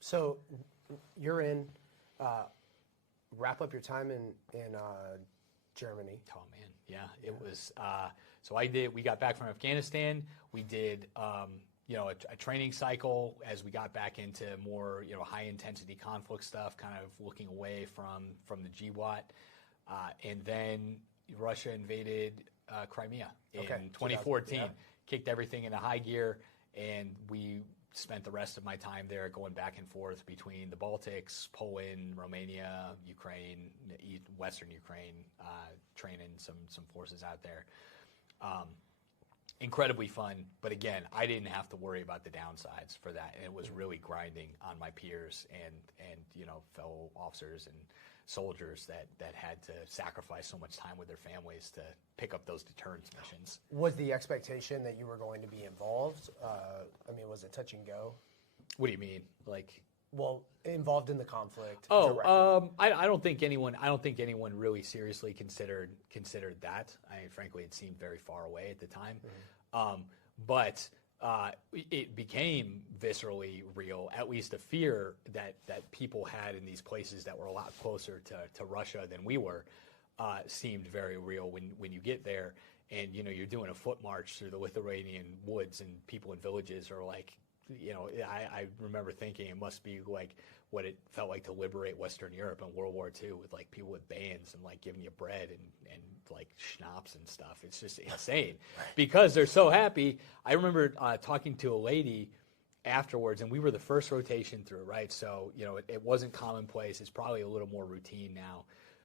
So you're in, wrap up your time in Germany. Oh man, yeah, it was. So we got back from Afghanistan. We did, a training cycle as we got back into more, high intensity conflict stuff, kind of looking away from the GWAT. And then Russia invaded Crimea in 2014, kicked everything into high gear, and we spent the rest of my time there going back and forth between the Baltics, Poland, Romania, Ukraine, Western Ukraine, training some forces out there. Incredibly fun, but again, I didn't have to worry about the downsides for that, and it was really grinding on my peers and fellow officers and soldiers that had to sacrifice so much time with their families to pick up those deterrence missions. Was the expectation that you were going to be involved? Was it touch and go? What do you mean? Well, involved in the conflict. I don't think anyone really seriously considered that. Frankly, it seemed very far away at the time. Mm-hmm. But it became viscerally real. At least the fear that people had in these places that were a lot closer to Russia than we were seemed very real when you get there, and you're doing a foot march through the Lithuanian woods, and people in villages are like. I remember thinking it must be like what it felt like to liberate Western Europe in World War II with like people with bands and like giving you bread and like schnapps and stuff. It's just insane because they're so happy. I remember talking to a lady afterwards, and we were the first rotation through, right? So, it wasn't commonplace. It's probably a little more routine now.